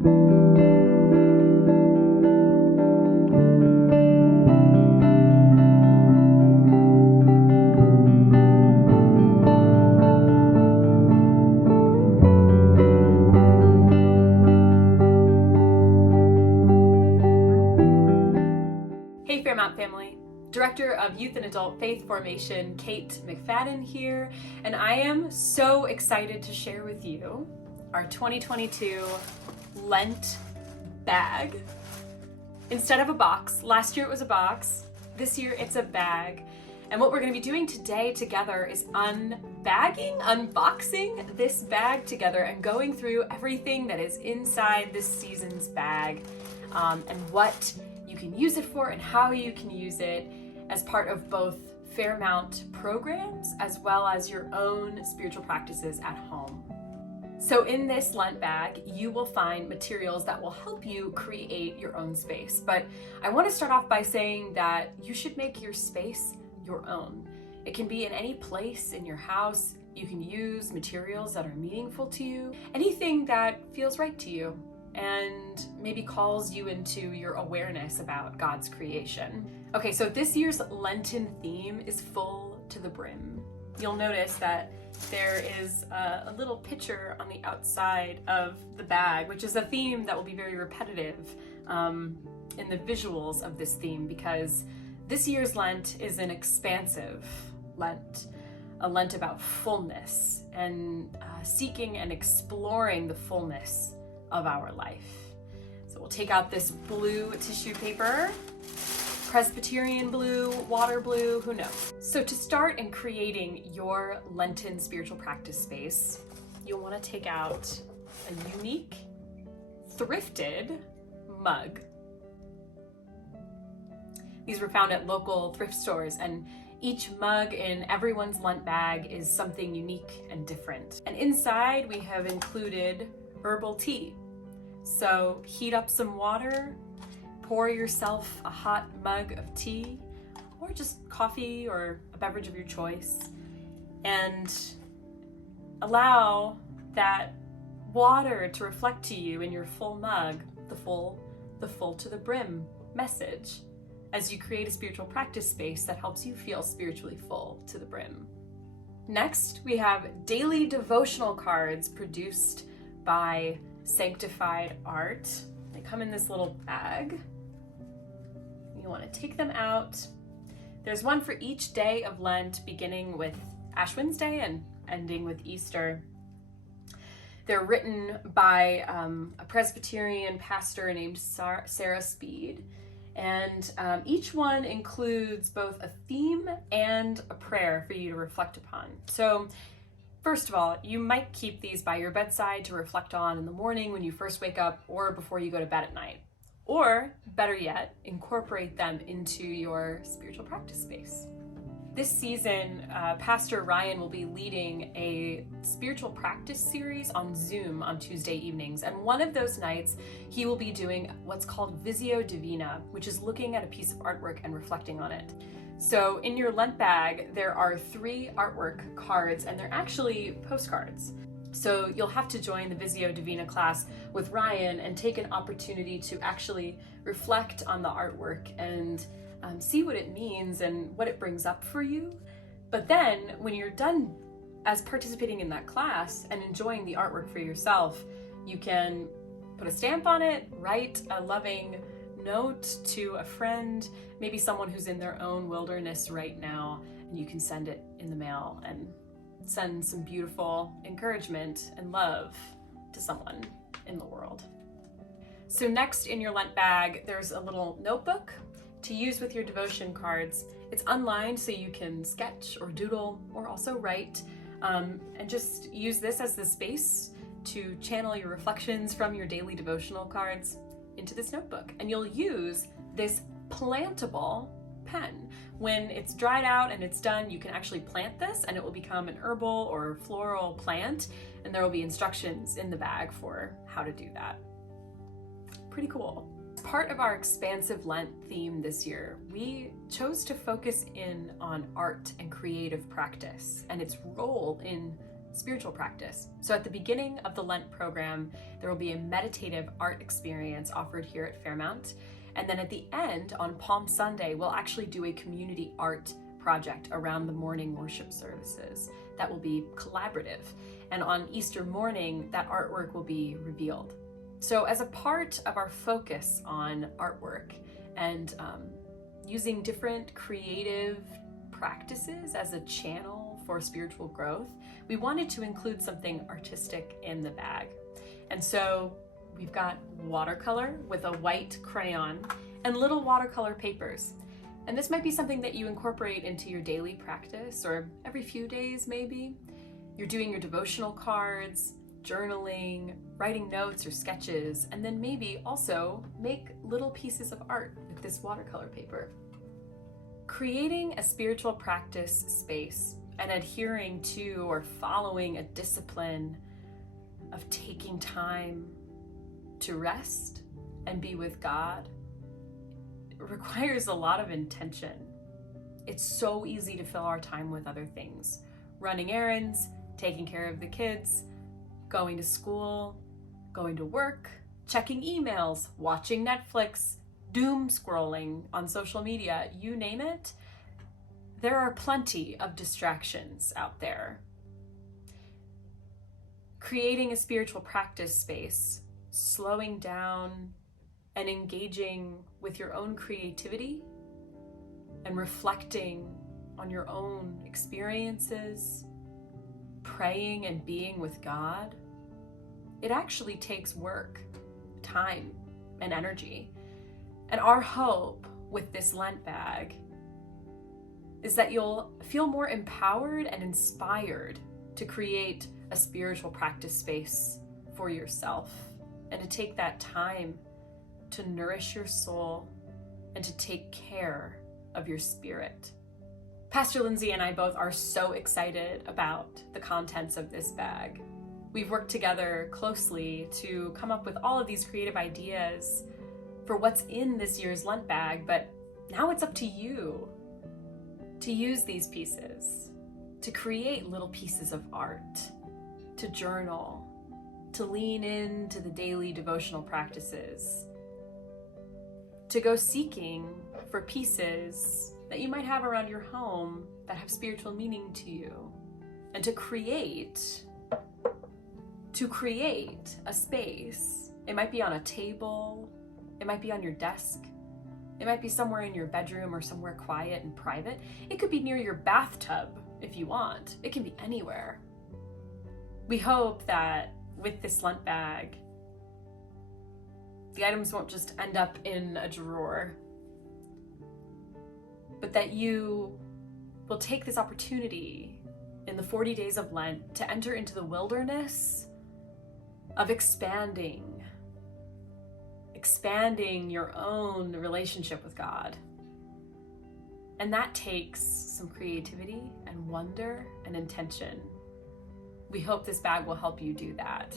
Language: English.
Hey Fairmount family, Director of Youth and Adult Faith Formation, Kate McFadden here, and I am so excited to share with you our 2022 Lent Bag. Instead of a box, last year it was a box, this year it's a bag. And what we're going to be doing today together is unboxing this bag together and going through everything that is inside this season's bag, and what you can use it for and how you can use it as part of both Fairmount programs as well as your own spiritual practices at home. So in this Lent bag, you will find materials that will help you create your own space. But I want to start off by saying that you should make your space your own. It can be in any place in your house. You can use materials that are meaningful to you, anything that feels right to you and maybe calls you into your awareness about God's creation. Okay, so this year's Lenten theme is full to the brim. You'll notice that there is a little picture on the outside of the bag, which is a theme that will be very repetitive in the visuals of this theme, because this year's Lent is an expansive Lent, a Lent about fullness and seeking and exploring the fullness of our life. So we'll take out this blue tissue paper, Presbyterian blue, water blue, who knows. So to start in creating your Lenten spiritual practice space, you'll want to take out a unique, thrifted mug. These were found at local thrift stores, and each mug in everyone's Lent bag is something unique and different. And inside we have included herbal tea. So heat up some water, pour yourself a hot mug of tea, or just coffee or a beverage of your choice, and allow that water to reflect to you in your full mug, the full to the brim message, as you create a spiritual practice space that helps you feel spiritually full to the brim. Next, we have daily devotional cards produced by Sanctified Art. They come in this little bag. You want to take them out. There's one for each day of Lent, beginning with Ash Wednesday and ending with Easter. They're written by a Presbyterian pastor named Sarah Speed, and each one includes both a theme and a prayer for you to reflect upon. So first of all, you might keep these by your bedside to reflect on in the morning when you first wake up or before you go to bed at night. Or, better yet, incorporate them into your spiritual practice space. This season, Pastor Ryan will be leading a spiritual practice series on Zoom on Tuesday evenings. And one of those nights, he will be doing what's called Visio Divina, which is looking at a piece of artwork and reflecting on it. So in your Lent bag, there are 3 artwork cards, and they're actually postcards. So you'll have to join the Visio Divina class with Ryan and take an opportunity to actually reflect on the artwork and see what it means and what it brings up for you. But then when you're done as participating in that class and enjoying the artwork for yourself, you can put a stamp on it, write a loving note to a friend, maybe someone who's in their own wilderness right now, and you can send it in the mail and send some beautiful encouragement and love to someone in the world. So next in your Lent bag, there's a little notebook to use with your devotion cards. It's unlined, so you can sketch or doodle or also write, and just use this as the space to channel your reflections from your daily devotional cards into this notebook. And you'll use this plantable pen. When it's dried out and it's done, you can actually plant this and it will become an herbal or floral plant, and there will be instructions in the bag for how to do that. Pretty cool. As part of our expansive Lent theme this year, we chose to focus in on art and creative practice and its role in spiritual practice. So at the beginning of the Lent program, there will be a meditative art experience offered here at Fairmount. And then at the end, on Palm Sunday, we'll actually do a community art project around the morning worship services that will be collaborative. And on Easter morning, that artwork will be revealed. So as a part of our focus on artwork and using different creative practices as a channel for spiritual growth, we wanted to include something artistic in the bag. And so we've got watercolor with a white crayon and little watercolor papers. And this might be something that you incorporate into your daily practice, or every few days maybe. You're doing your devotional cards, journaling, writing notes or sketches, and then maybe also make little pieces of art with this watercolor paper. Creating a spiritual practice space and adhering to or following a discipline of taking time to rest and be with God requires a lot of intention. It's so easy to fill our time with other things: running errands, taking care of the kids, going to school, going to work, checking emails, watching Netflix, doom scrolling on social media, you name it. There are plenty of distractions out there. Creating a spiritual practice space, slowing down and engaging with your own creativity and reflecting on your own experiences, praying and being with God, it actually takes work, time, and energy. And our hope with this Lent bag is that you'll feel more empowered and inspired to create a spiritual practice space for yourself and to take that time to nourish your soul and to take care of your spirit. Pastor Lindsay and I both are so excited about the contents of this bag. We've worked together closely to come up with all of these creative ideas for what's in this year's Lent bag, but now it's up to you to use these pieces, to create little pieces of art, to journal, to lean into the daily devotional practices, to go seeking for pieces that you might have around your home that have spiritual meaning to you, and to create a space. It might be on a table, it might be on your desk, it might be somewhere in your bedroom or somewhere quiet and private. It could be near your bathtub if you want. It can be anywhere. We hope that with this Lent bag, the items won't just end up in a drawer, but that you will take this opportunity in the 40 days of Lent to enter into the wilderness of expanding your own relationship with God. And that takes some creativity and wonder and intention. We hope this bag will help you do that.